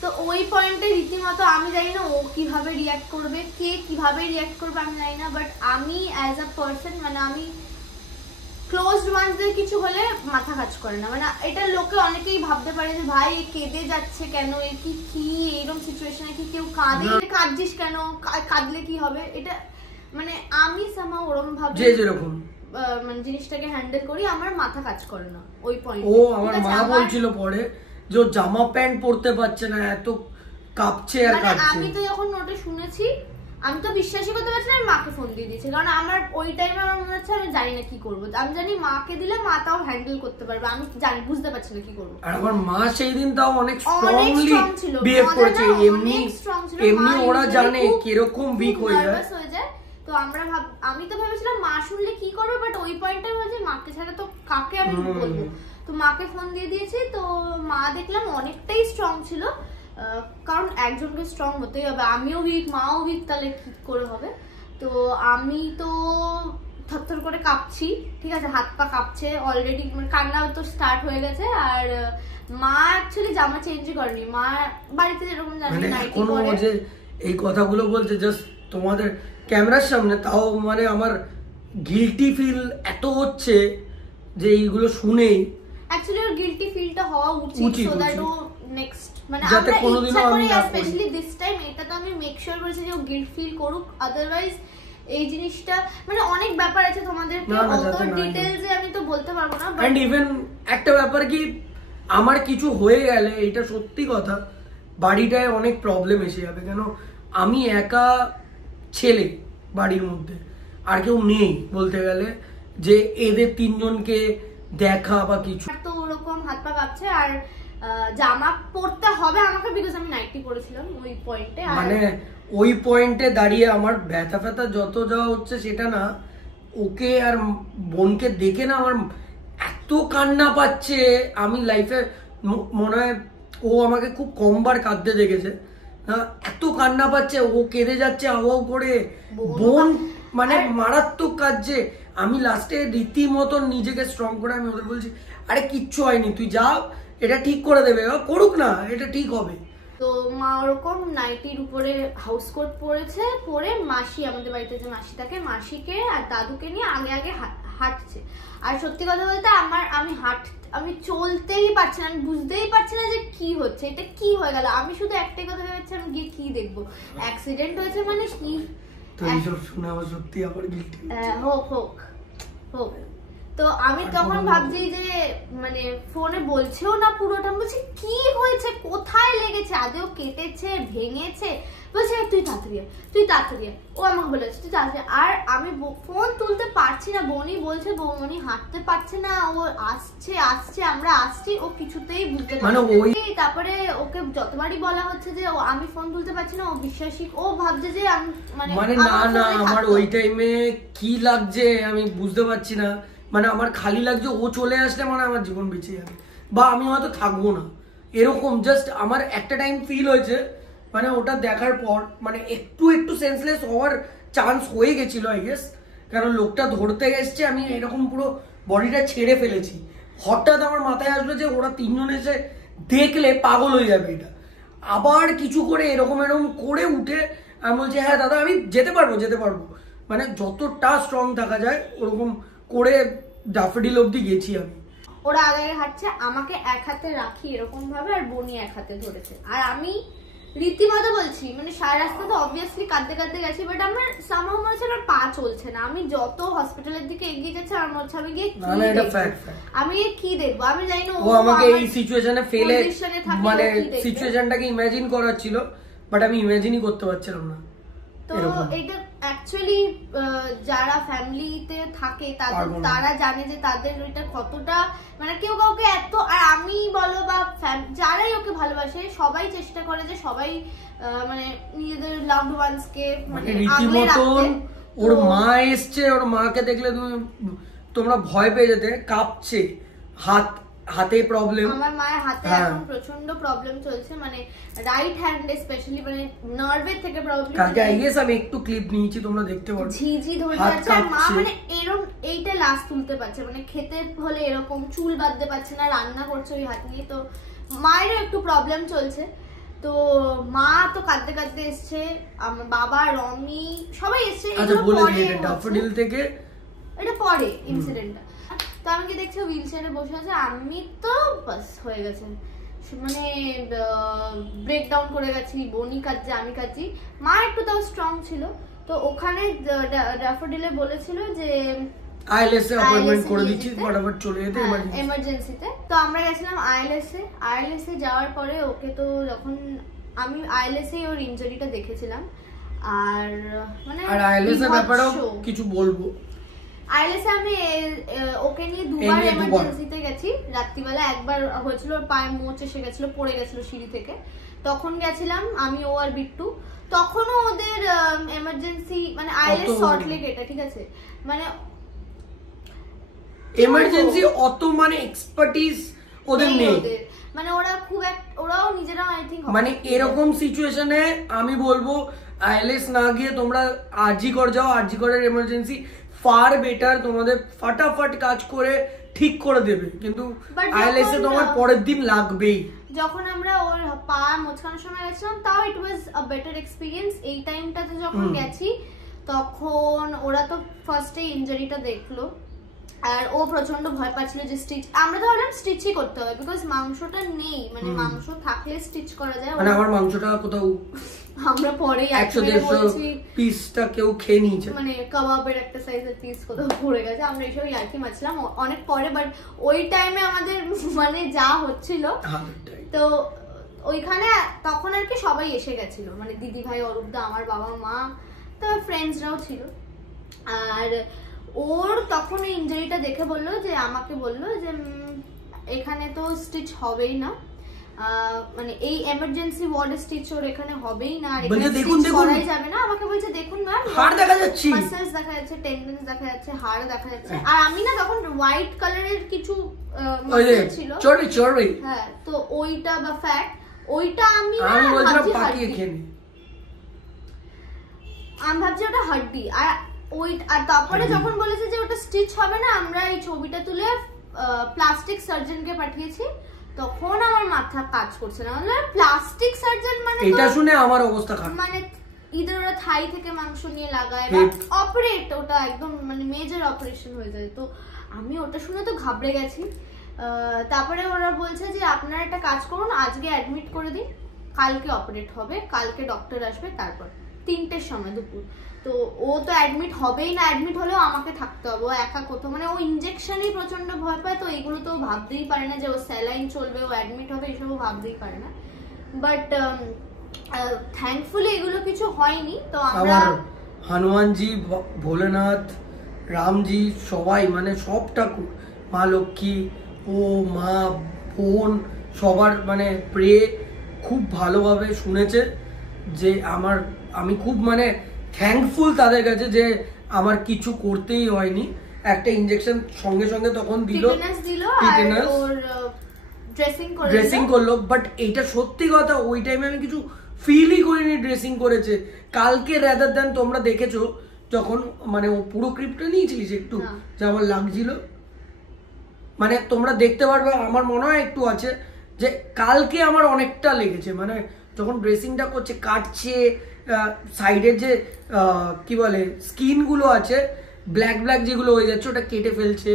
তো ওই পয়েন্টে রীতিমতো আমি জানি না ও কিভাবে রিয়াক্ট করবে, কে কিভাবে রিয়াক্ট করবে আমি জানি না, বাট আমি অ্যাজ আ পার্সন, মানে আমি ক্লোজড ওয়ান্সদের কিছু হলে মাথা কাজ করে না, মানে এটা লোকে অনেকেই ভাবতে পারে যে ভাই কেঁদে যাচ্ছে কেন, এর কি এইরকম সিচুয়েশনে কি কেউ কাঁদে, কাঁদছিস কেন, কাঁদলে কি হবে, এটা মানে আমি সামহাও ওরকম ভাবে যেরকম মানে জিনিসটাকে হ্যান্ডেল করি, আমার মাথা কাজ করে না ওই পয়েন্ট। ও আমার মা বলছিল পরে যে জামা প্যান্ট পরতে পারছে না, এত কাঁপছে আর কাঁপছে। আমি তো যখন নোটে শুনেছি আমি তো বিশ্বাসই করতে পারছি না, আমি মাকে ফোন দিয়ে দিয়েছি, কারণ আমার ওই টাইমে আমার মনে হচ্ছে আমি জানি না কি করবো। আমি জানি মাকে দিলে মা তাও হ্যান্ডেল করতে পারবে, আমি জানি বুঝতে পারছি না কি করবো। আর আমার মা সেই দিন তাও অনেক স্ট্রংলি বিহেভ করেছে, এমনি ওরা জানে কিরকম উইক হয়ে যায়। তো আমি তো ভেবেছিলাম মা শুনলে কি করবে, বাট ওই পয়েন্টে বলছি মাকে ছাড়া তো কাকে আমি বলবো। তো মাকে ফোন দিয়ে দিয়েছি, তো মা দেখলাম অনেকটাই স্ট্রং ছিল, কারণ একজনকে স্ট্রং হতেই হবে, আমিও উইক মাও উইক, তাহলে কি করে হবে। তো আমি তো থরথর করে কাঁপছি, ঠিক আছে, হাত পা কাঁপছে অলরেডি, মানে কান্না তো স্টার্ট হয়ে গেছে। আর মা অ্যাকচুয়ালি জামা চেঞ্জই করেনি, মা বাড়িতে যেরকম জানি নাইটি পরে। যে এই কথাগুলো বলছে জাস্ট তোমাদের ক্যামেরার সামনে, তাও মানে আমার গিল্টি ফিল এত হচ্ছে যে এইগুলো শুনেই। অ্যাকচুয়ালি ওর গিল্টি ফিলটা হওয়া উচিত, সো দ্যাট ও নেক্সট মানে যাতে আমরা কোনোদিনও ইচ্ছা আমি করে, না স্পেশালি দিস টাইম এটা তো আমি মেক শিওর করেছি যে ও গিল্ট ফিল করুক, আদারওয়াইজ এই জিনিসটা মানে অনেক ব্যাপার আছে, তোমাদেরকে অত ডিটেইলসে আমি তো বলতে পারবো না। এন্ড ইভেন একটা ব্যাপার কি, আমার কিছু হয়ে গেলে এটা সত্যি কথা, বাড়িটায় অনেক প্রবলেম এসে যাবে, কেন আমি একা ছেলে বাড়ির মধ্যে, আর কেউ নেই বলতে গেলে যে এদের তিনজনকে দেখা বা কিছু। তো ওরকম হাত পা কাঁপছে, আর জামা পরতে হবে আমাকে, বিকজ আমি নাইটি পরেছিলাম ওই পয়েন্টে। মানে ওই পয়েন্টে দাঁড়িয়ে আমার ব্যথা ফ্যাথা যত যাওয়া হচ্ছে সেটা না, ওকে আর বোনকে দেখে না আমার এত কান্না পাচ্ছে। আমি লাইফে মনে হয় ও আমাকে খুব কমবার কাঁদতে দেখেছে, এত কান্না পাচ্ছে, ও কেঁদে যাচ্ছে আওয়াও করে, বোন মানে মারাত্মক কাঁদছে। আমি লাস্টে রীতিমতন নিজেকে স্ট্রং করে আমি ওদের বলছি, আরে কিচ্ছু হয়নি, তুই যা, এটা ঠিক করে দেবে, করুক না, এটা ঠিক হবে। তো মা ওরকম নাইটির উপরে হাউস কোট পরেছে, পরে মাসি, আমাদের বাড়িতে যে মাসি থাকে, মাসিকে আর দাদুকে নিয়ে আগে আগে হাঁটছে। আর সত্যি কথা বলতে আমি চলতেই পারছি না, আমি বুঝতেই পারছি না যে কি হচ্ছে, এটা কি হয়ে গেল। আমি শুধু একটাই কথা ভেবেছি, আমি গিয়ে কি দেখবো, অ্যাক্সিডেন্ট হয়েছে মানে কি। তো এইসব শুনে আমার সত্যি আবার গিল্টি হোক হোক হোক। তো আমি তখন ভাবছি যে মানে ফোনে বলছেও না পুরোটা, বলছি কি হয়েছে, কোথায় লেগেছে, আদেও কেটেছে ভেঙেছে, বলছে তুই তাড়াতাড়ি ও আমাকে বলেছে তুই তাড়াতাড়ি। আর আমি ফোন তুলতে পারছি না, বনি বলছে বৌমনি হাঁটতে পারছে না, ও আসছে আমরা আসছি, ও কিছুতেই বুঝতে পারছে। তারপরে ওকে যতবারই বলা হচ্ছে যে আমি ফোন তুলতে পারছি না, ও বিশ্বাসই, ও ভাবছে যে আমি মানে না আমার ওই টাইমে কি লাগছে আমি বুঝতে পারছি না। মানে আমার খালি লাগছে ও চলে আসলে মানে আমার জীবন বেঁচে যাবে, বা আমি হয়তো থাকবো না, এরকম জাস্ট আমার একটা টাইম ফিল হয়েছে। মানে ওটা দেখার পর মানে একটু সেন্সলেস হওয়ার চান্স হয়ে গেছিল আই গেস, কারণ লোকটা ধরতে গেছে, আমি এরকম পুরো বডিটা ছেড়ে ফেলেছি। হঠাৎ আমার মাথায় আসলো যে ওরা তিনজন এসে দেখলে পাগল হয়ে যাবে এটা, আবার কিছু করে এরকম করে উঠে আমি বলছি হ্যাঁ দাদা আমি যেতে পারবো, মানে যতটা স্ট্রং থাকা যায় ওরকম করে ড্যাফোডিল অবধি গেছি আমি। ওরা আগে হাঁটছে, আমাকে এক হাতে রাখি এরকম ভাবে, আর বনি এক হাতে ধরেছে, আর আমি রীতিমতো বলছি মানে সারা রাস্তা তো অবভিয়াসলি কাঁদতে গেছি, বাট আমার সামহাও মনে হচ্ছে আমার পা চলছে না। আমি যত হসপিটালের দিকে এগিয়ে যাচ্ছে আমার মনে হচ্ছে আমি গিয়ে কি দেখবো, আমি জানি না ও আমাকে এই সিচুয়েশনে ফেলে মানে সিচুয়েশনটাকে ইমাজিন করাচ্ছিল, বাট আমি ইমাজিনই করতে পারছিলাম না। তো এটা অ্যাকচুয়ালি যারা ফ্যামিলিতে থাকে তারা জানে যে তাদের ওইটা কতটা, মানে কেউ কাউকে এত, আর আমি বলো বা যারাই ওকে ভালোবাসে সবাই চেষ্টা করে যে সবাই মানে নিজেদের লাভড ওয়ান্স কে মানে রীতিমতন। ওর মা এসছে, ওর মাকে দেখলে তোমরা ভয় পেয়ে যেতে, কাঁপছে, হাতে প্রবলেম, আমার মায়ের হাতে এখন প্রচন্ড প্রবলেম চলছে, মানে রাইট হ্যান্ডে স্পেশালি, মানে নার্ভের থেকে প্রবলেম। কালকে আই গেস আমি একটু ক্লিপ নিয়েছি, তোমরা দেখতে পারো, ঝিঝি ধরে যাচ্ছে, আর মা মানে এরকম এইটা লাস্ট তুলতে পারছে, মানে খেতে হলে এরকম চুল বাঁধতে পারছে না, রান্না করছে ওই হাত নিয়ে। তো মায়েরও একটু প্রবলেম চলছে। তো মা তো কাঁদতে এসছে, আমার বাবা রমি সবাই এসছে। এটা পরে ইনসিডেন্টটা। তো আমি কি দেখছি হুইল চেয়ারে বসে আছে, আমি তো বাস হয়ে গেছে, মানে ব্রেকডাউন করে গেছি, বনি কাঁদছে আমি কাঁদছি। মা একটু তাও স্ট্রং ছিল। তো ওখানে ড্যাফোডিলে বলেছিল যে আইএলএস এ অ্যাপয়েন্টমেন্ট করে দিচ্ছি, ফটাফট চলে যেতে এমার্জেন্সিতে। তো আমরা গেছিলাম আইএলএস এ যাওয়ার পরে ওকে তো যখন আমি আইএলএস এ ওর ইনজুরিটা দেখেছিলাম, আর মানে আর আইএলএস এর ব্যাপারেও কিছু বলবো। আইএলএস এ আমি ওকে নিয়ে দুবার এমার্জেন্সিতে গেছি। রাত্রিবেলা একবার হয়েছিল ওর পায়ে মোচ এসে গেছিল, পড়ে গেছিল সিঁড়ি থেকে, তখন গেছিলাম আমি, ও আর বিট্টু। তখনও ওদের এমার্জেন্সি মানে আইএলএস সল্টলেক এটা, ঠিক আছে, মানে এমার্জেন্সি অত মানে এক্সপার্টিস ওদের নেই, মানে ওরা খুব ওরাও নিজেরা আই থিংক মানে এরকম সিচুয়েশনে আমি বলবো আইএলএস না গিয়ে তোমরা আরজি কর যাও। আরজি করের এমার্জেন্সি ফার বেটার, তোমাদের ফাটাফাট কাজ করে ঠিক করে দেবে, কিন্তু আইএলএস এ তোমার পরের দিন লাগবেই। যখন আমরা ওর পা মোচকানোর সময় গেছিলাম তাও ইট ওয়াজ আ বেটার এক্সপিরিয়েন্স। এই টাইমটাতে যখন গেছি তখন ওরা তো ফার্স্টে ইনজুরিটা দেখলো, আর ও প্রচন্ড ভয় পাচ্ছিল যে স্টিচ, আমরা তো ভাবলাম স্টিচই করতে হবে বিকজ মাংসটা নেই, মানে মাংস থাকলে স্টিচ করা যায়। মানে আমার মাংসটা কোথাও আমরা পরে 100-150 পিসটা কেউ খেয়ে নিয়েছে, মানে কাবাবের একটা সাইজের পিস কোথাও পড়ে গেছে, আমরা এইসব ইয়ার্কি মারছিলাম অনেক পরে। বাট ওই টাইমে আমাদের মানে যা হচ্ছিল, তো ওইখানে তখন আর কি সবাই এসে গেছিল, মানে দিদি ভাই, অরূপদা, আমার বাবা মা, তো ফ্রেন্ডসরাও ছিল। আর ওর তখন এই ইনজুরিটা দেখে বললো যে, আমাকে বললো যে এখানে তো স্টিচ হবেই না, মানে এই এমার্জেন্সি ওয়ার্ডে স্টিচ ওর এখানে হবেই না, আর এখানে স্টিচ করাই যাবে না। আমাকে বলছে দেখুন ম্যাম, হাড় দেখা যাচ্ছে, মাসেলস দেখা যাচ্ছে, টেন্ডনস দেখা যাচ্ছে, হাড় দেখা যাচ্ছে। আর আমি না তখন হোয়াইট কালারের কিছু ছিল, চর্বি, হ্যাঁ, তো ওইটা বা ফ্যাট, ওইটা আমি বলছিলাম পাকিয়ে খেয়ে নি, আমি ভাবছি ওটা হাড্ডি। আর তারপরে যখন বলেছে যে ওটা স্টিচ হবে না, আমরা এই ছবিটা তুলে প্লাস্টিক সার্জনকে পাঠিয়েছি, তখন আমার মাথা কাজ করছে না। প্লাস্টিক সার্জন মানে এটা শুনে আমার অবস্থা খারাপ, মানে ইদার ওরা থাই থেকে মাংস নিয়ে লাগায় বা অপারেট, ওটা একদম মানে মেজর অপারেশন হয়ে যায়। তো আমি ওটা শুনে তো ঘাবড়ে গেছি। তারপরে ওরা বলছে যে আপনারা একটা কাজ করুন, আজকে অ্যাডমিট করে দিন, কালকে অপারেট হবে, কালকে ডক্টর আসবে, তারপর 3টের সময় দুপুর। তো ও তো অ্যাডমিট হবেই না, অ্যাডমিট হলেও আমাকে থাকতে হবে, ও একা কোথাও, মানে ও ইনজেকশনই প্রচন্ড ভয় পায়, তো এগুলো তো ভাবতেই পারে না যে ও স্যালাইন চলবে, ও অ্যাডমিট হবে, এসবও ভাবতেই পারে না। বাট থ্যাঙ্কফুলি এগুলো কিছু হয়নি। তো আমরা হনুমানজি, ভোলেনাথ, রামজি, সবাই মানে সব ঠাকুর, মা লক্ষ্মী, ও মা, বোন, সবার মানে প্রে খুব ভালোভাবে শুনেছে, যে আমি খুব মানে থ্যাঙ্কফুল তাদের কাছে যে আমার কিছু করতেই হয়নি। একটা ইনজেকশন সঙ্গে সঙ্গে তখন দিল, ড্রেসিং করলো। বাট এইটা সত্যি কথা, ওই টাইমে আমি কিছু ফিলই করিনি ড্রেসিং করেছে। কালকে রাদার দেন তোমরা দেখেছো যখন মানে ও পুরো ক্রিপটা নিয়েছিলিস একটু, যে আমার লাগছিল, মানে তোমরা দেখতে পারবে, আমার মনে হয় একটু আছে, যে কালকে আমার অনেকটা লেগেছে, মানে যখন ড্রেসিংটা করছে, কাটছে, সাইডের যে কি বলে স্কিন গুলো আছে ব্ল্যাক ব্ল্যাক যেগুলো হয়ে যাচ্ছে, ওটা কেটে ফেলছে,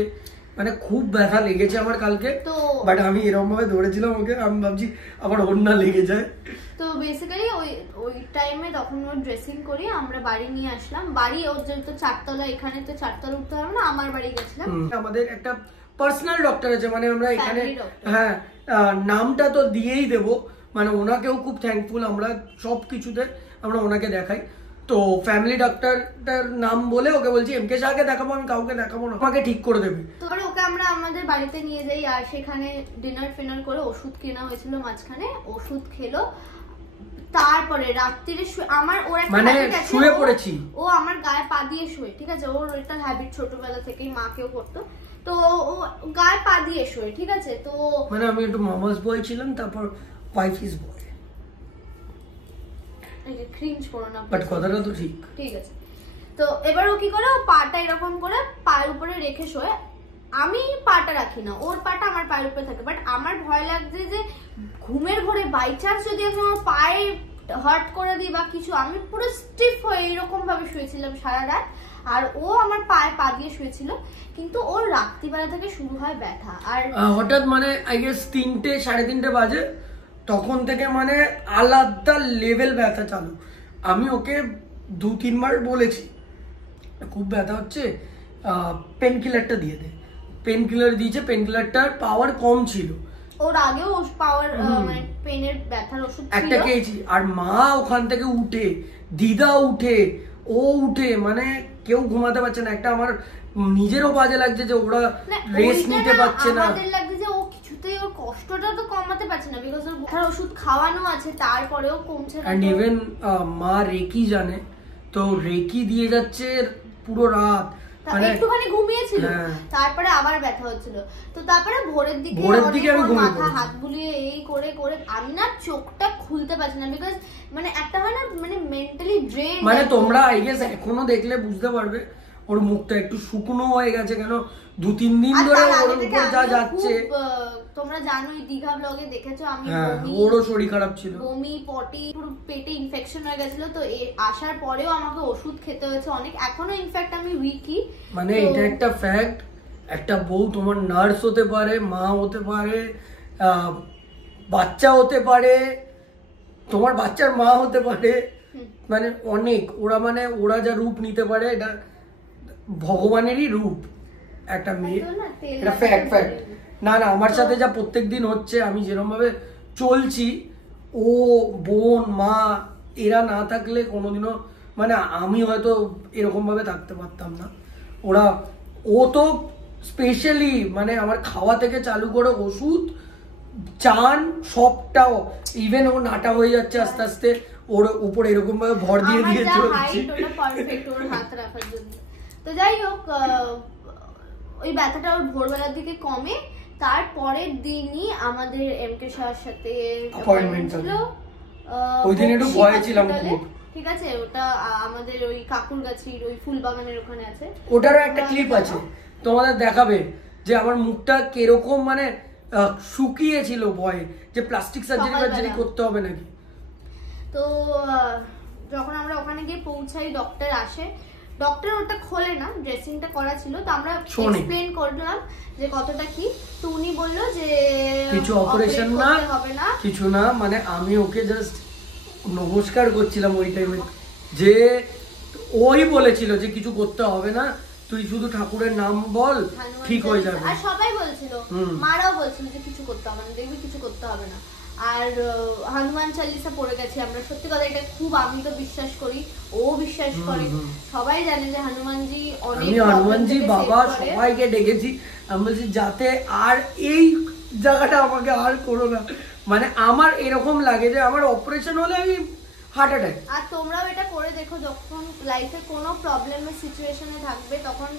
মানে খুব ব্যথা লেগেছে আমার কালকে। তো বাট আমি এরকম ভাবে ধরেছিলাম ওকে, আমি ভাবছি আবার ওর না লেগে যায়। তো বেসিক্যালি ওই টাইমে তখন ওর ড্রেসিং করি, আমরা বাড়ি নিয়ে আসলাম। বাড়ি ওর যেহেতু 4তলা, এখানে তো 4তলা উঠতে হবে না, আমার বাড়ি গেছিলাম। আমাদের একটা পার্সোনাল ডক্টর আছে, মানে আমরা এখানে, হ্যাঁ, নামটা তো দিয়েই দেবো, মানে ওনাকেও খুব থ্যাঙ্কফুল আমরা সব কিছুতে, আমরা ওনাকে দেখাই। তো ফ্যামিলি ডক্টরটার নাম বলে ওকে বলছি এমকে শাহকে দেখাবো, আমি কাউকে দেখাবো না, আমাকে ঠিক করে দেবে। তো ওকে আমরা আমাদের বাড়িতে নিয়ে যাই, আর সেখানে ডিনার ফিনার করে ওষুধ কেনা হয়েছিল মাঝখানে, ওষুধ খেলো। তারপরে রাত্রিরে আমার ওর একটা হ্যাবিট আছে, শুয়ে পড়েছি, ও আমার গায়ে পা দিয়ে শুয়ে, ঠিক আছে, ওর একটা হ্যাবিট ছোটবেলা থেকেই, মাকেও করতো, তো ও গায়ে পা দিয়ে শুয়ে, ঠিক আছে। তো মানে আমি একটু মামাস বয় ছিলাম, তারপর ওয়াইফিস বয়, ক্রিঞ্জ করো না, বাট কথাটা তো ঠিক, ঠিক আছে। তো এবার ও কি করে, ও পাটা এরকম করে পায়ের উপরে রেখে শোয়, আমি পাটা রাখি না, ওর পাটা আমার পায়ের উপরে থাকে। বাট আমার ভয় লাগছে যে ঘুমের ঘরে বাই চান্স যদি আমি আমার পায়ে হার্ট করে দিই বা কিছু, আমি পুরো স্টিফ হয়ে এরকম ভাবে শুয়েছিলাম সারা রাত, আর ও আমার পায়ে পা দিয়ে শুয়েছিল। কিন্তু ওর রাত্রিবেলা থেকে শুরু হয় ব্যথা, আর হঠাৎ মানে আই গেস 3টে 3:30 বাজে, তখন থেকে মানে আলাদা লেভেল ব্যথা চালু। আমি ওকে 2-3 বার বলেছি খুব ব্যথা হচ্ছে, পেন কিলারটা দিয়ে দে। পেন কিলার দিয়েছে, পেন কিলারটার পাওয়ার কম ছিল, ওর আগেও পাওয়ার মানে পেনের ব্যথার ওষুধ ছিল একটা খেয়েছি। আর মা ওখান থেকে উঠে, দিদা উঠে, ও উঠে, মানে কেউ ঘুমাতে পারছে না। একটা আমার নিজেরও বাজে লাগছে যে ওরা রেস্ট নিতে পারছে না। আমাদের লাগছে যে ও কিছুতেই ওর কষ্টটা তো কমাতে পারছে না, বিকজ ওর ব্যথার ওষুধ খাওয়ানো আছে, তারপরেও কমছে না। এন্ড ইভেন মা রেকি জানে, তো রেকি দিয়ে যাচ্ছে পুরো রাত, মানে একটুখানি ঘুমিয়েছিল, তারপরে আবার ব্যথা হচ্ছিল। তো তারপরে ভোরের দিকে আমি মাথা হাত বুলিয়ে এই করে করে আমি না চোখটা খুলতে পারছি না, বিকজ মানে একটা হয় না মানে মেন্টালি ড্রেন। মানে তোমরা আই গেস এখনো দেখলে বুঝতে পারবে ওর মুখটা একটু শুকনো হয়ে গেছে, কেন 2-3 দিন ধরে ওর উপর যা যাচ্ছে। তোমরা জানোই দীঘা ব্লগে দেখেছো আমি ওরও শরীর খারাপ ছিল, বমি পটি পুরো পেটে ইনফেকশন হয়ে গেছিল। তো আসার পরেও আমাকে ওষুধ খেতে হয়েছে অনেক, এখনো ইনফ্যাক্ট আমি উইকই। মানে এটা একটা ফ্যাক্ট, একটা বউ তোমার নার্স হতে পারে, মা হতে পারে, বাচ্চা হতে পারে, তোমার বাচ্চার মা হতে পারে, মানে অনেক ওরা, মানে ওরা যা রূপ নিতে পারে এটা ভগবানেরই রূপ একটা মেয়ে, এটা ফ্যাক্ট ফ্যাক্ট। না না, আমার সাথে যা প্রত্যেকদিন হচ্ছে, আমি যেরকম ভাবে চলছি, ও বোন মা এরা না থাকলে কোনোদিনও মানে আমি হয়তো এরকম ভাবে থাকতে পারতাম না। ও তো স্পেশালি মানে আমার খাওয়া থেকে চালু করে ওষুধ, চান, সবটাও, ইভেন ও নাটা হয়ে যাচ্ছে আস্তে আস্তে, ওর উপর এরকম ভাবে ভর দিয়ে দিয়ে চলছে। তো যাই হোক, ওই ব্যথাটা ওর ভোরবেলার দিকে কমে, তারপরের দিনই আমাদের এমকে শাহর সাথে অ্যাপয়েন্টমেন্ট ছিল। ওই দিন একটু ভয় ছিলাম খুব। ঠিক আছে, ওটা আমাদের ওই কাকুরগাছির ওই ফুল বাগানের ওখানে আছে। ওটারও একটা ক্লিপ আছে, তোমাদের দেখাবে যে আমার মুখটা কিরকম মানে শুকিয়ে ছিল ভয়ে, যে প্লাস্টিক সার্জারি করতে হবে নাকি। তো যখন আমরা ওখানে গিয়ে পৌঁছাই, ডক্টর আসে, ডক্টর ওটা খোলে না, ড্রেসিংটা করা ছিল। তো আমরা এক্সপ্লেন করলাম যে কতটা কি। তো উনি বললো যে কিছু অপারেশন না, কিছু না, মানে আমি ওকে জাস্ট নমস্কার করছিলাম ওই টাইমে, যে ওই বলেছিল যে কিছু করতে হবে না, তুই শুধু ঠাকুরের নাম বল, ঠিক হয়ে যাবে। আর সবাই বলছিল, মারাও বলছিল যে কিছু করতে হবে না, দেখবি কিছু করতে হবে না। আর হনুমান চালিসা পড়ে গেছি আমরা, সত্যি কথা এটা খুব, আমি তো বিশ্বাস করি, ও বিশ্বাস করে, সবাই জানে যে হনুমানজি অনেক, আমি হনুমানজি বাবা সবাইকে ডেকেছি, আমি বলছি যাতে আর এই জায়গাটা আমাকে আর করো না। মানে আমার এরকম লাগে যে আমার অপারেশন হলে আমি হার্ট অ্যাটাক। আর তোমরাও এটা করে দেখো, যখন লাইফে কোনো প্রবলেমের সিচুয়েশনে থাকবে, তখন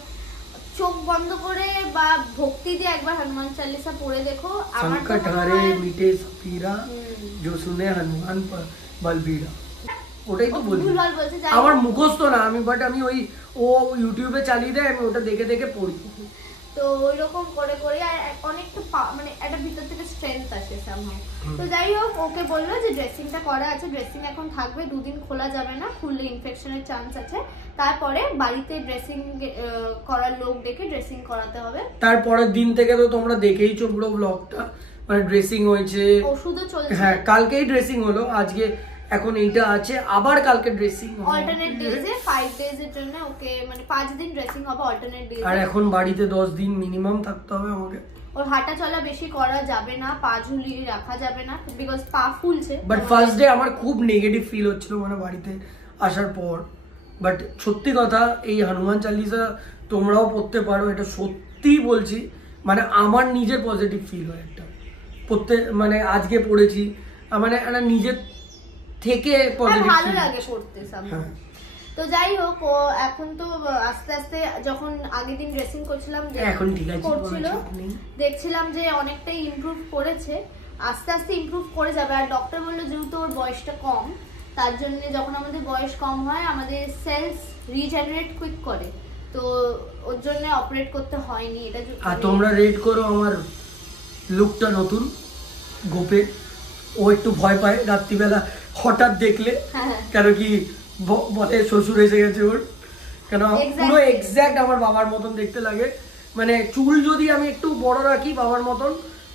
চোখ বন্ধ করে বা ভক্তি দিয়ে একবার হনুমান চালিসা পড়ে দেখো। সংকট হারে মিটে সফিরা जो सुने हनुमान बलबीरा, ওটাই তো বলি। আমার মুখস্থ না আমি, বাট আমি ওই ও ইউটিউবে চালিয়ে দেয়, আমি ওটা দেখে দেখে পড়ি। তো ওই রকম করে করে আর অনেকটা মানে একটা ভিতর থেকে স্ট্রেংথ আসে সামহাউ। তো যাই হোক, ওকে বললো যে ড্রেসিংটা করা আছে, ড্রেসিং এখন থাকবে, 2 দিন খোলা যাবে না, খুললে ইনফেকশনের চান্স আছে। তারপরে বাড়িতে ড্রেসিং করার লোক ডেকে ড্রেসিং করাতে হবে। তারপরের দিন থেকে তো তোমরা দেখেইছো পুরো ব্লগটা, মানে ড্রেসিং হয়েছে, ওষুধও চলছে। হ্যাঁ, কালকেই ড্রেসিং হলো, আজকে এখন এইটা আছে, আবার কালকে ড্রেসিং অল্টারনেট ডেজে 5 ডেজ এর জন্য ওকে, মানে 5 দিন ড্রেসিং হবে অল্টারনেট ডেজ। আর এখন বাড়িতে 10 দিন মিনিমাম থাকতে হবে আমাকে। ওর হাঁটা চলা বেশি করা যাবে না, পা ঝুলিয়ে রাখা যাবে না, বিকজ পা ফুলছে। বাট ফার্স্ট ডে আমার খুব নেগেটিভ ফিল হচ্ছিল মানে বাড়িতে আসার পর। বাট সত্যি কথা, এই হনুমান চালিসা তোমরাও পড়তে পারো, এটা সত্যি বলছি, মানে আমার নিজের পজিটিভ ফিল হয় একটা মানে আজকে পড়েছি, মানে একটা নিজের থেকে পজিটিভ ভালো লাগে পড়তে সামহাউ। তো যাই হোক, ও এখন তো আস্তে আস্তে, যখন আগের দিন ড্রেসিং করছিলাম, এখন ঠিক আছে, করছিল, দেখছিলাম যে অনেকটাই ইমপ্রুভ করেছে, আস্তে আস্তে ইমপ্রুভ করে যাবে। আর ডক্টর বললো যেহেতু ওর বয়সটা কম, তার জন্য যখন আমাদের বয়স কম হয় আমাদের সেলস রিজেনারেট কুইক করে, তো ওর জন্য অপারেট করতে হয়নি। এটা আর তোমরা রেড করো আমার লুকটা নতুন গোপে, ও একটু ভয় পায় রাত্রিবেলা হঠাৎ দেখলে, কেন কি বলে শ্বশুর এসে গেছে ওর, কেন পুরো এক্স্যাক্ট আমার বাবার মতন দেখতে লাগে, মানে চুল যদি আমি একটু বড় রাখি বাবার মতন,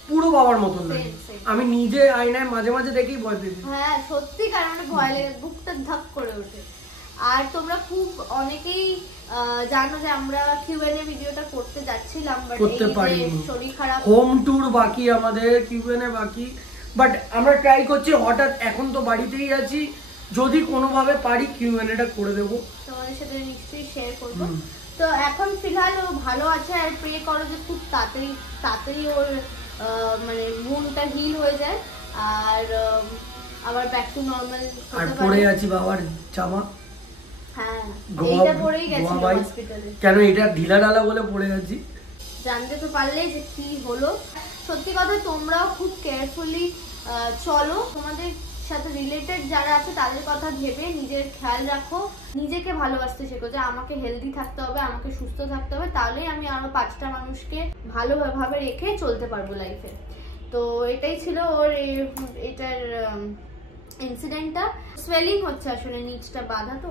পুরো বাবার মতন লাগে। আমি নিজে আয়নায় মাঝে মাঝে দেখেই ভয় পেয়ে, হ্যাঁ সত্যি, কারণ ভয় লাগে, বুকটা ধাক করে ওঠে। আর তোমরা খুব অনেকেই জানো যে আমরা কিউএনএ ভিডিওটা করতে যাচ্ছিলাম, বাট করতে এই যে পারিনি। শরীর খারাপ, হোম ট্যুর বাকি, আমাদের কিউএনএ বাকি, বাট আমরা ট্রাই করছি। হঠাৎ এখন তো বাড়িতেই আছি, যদি কোনোভাবে পারি কিউএনএটা করে দেবো, তোমাদের সাথে নিশ্চয়ই শেয়ার করবো। তো এখন ফিলহাল ও ভালো আছে, আর প্রে করো যে খুব তাড়াতাড়ি ওর মানে মনটা হিল হয়ে যায় আর আবার ব্যাক টু নরমাল আর হতে পরে পারে। আছি বাবার জামা। হ্যাঁ, গোয়া- এইটা পরেই গেছিল গোয়া বাইক। হসপিটালে। কেন এটা ঢিলা ঢালা বলে পড়ে আছি। জানতে তো পারলেই যে কি হলো। সত্যি কথা, তোমরাও খুব কেয়ারফুলি চলো, তোমাদের সাথে রিলেটেড যারা আছে তাদের কথা ভেবে নিজের খেয়াল রাখো, নিজেকে ভালোবাসতে শেখো যে আমাকে হেলদি থাকতে হবে, আমাকে সুস্থ থাকতে হবে, তাহলেই আমি আরো 5টা মানুষকে ভালোভাবে রেখে চলতে পারবো লাইফে। তো এটাই ছিল ওর এটার ইনসিডেন্টটা। সোয়েলিং হচ্ছে আসলে, নিচটা বাঁধা তো।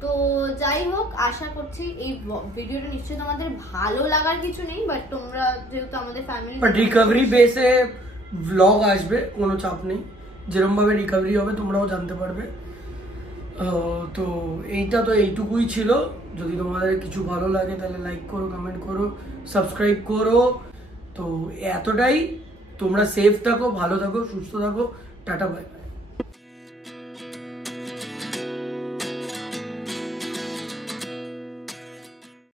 তো যাই হোক, আশা করছি এই ভিডিওটা নিশ্চয়ই তোমাদের ভালো লাগার কিছু নেই, বাট তোমরা যেহেতু আমাদের ফ্যামিলি, বাট রিকভারি বেসে ব্লগ আসবে, কোনো চাপ নেই। যেরকম ভাবে রিকভারি হবে তোমরাও জানতে পারবে। তো এইটা তো এইটুকুই ছিল। যদি তোমাদের কিছু ভালো লাগে তাহলে লাইক করো, কমেন্ট করো, সাবস্ক্রাইব করো। তো এতটাই। তোমরা সেফ থাকো, ভালো থাকো, সুস্থ থাকো। Tata, by.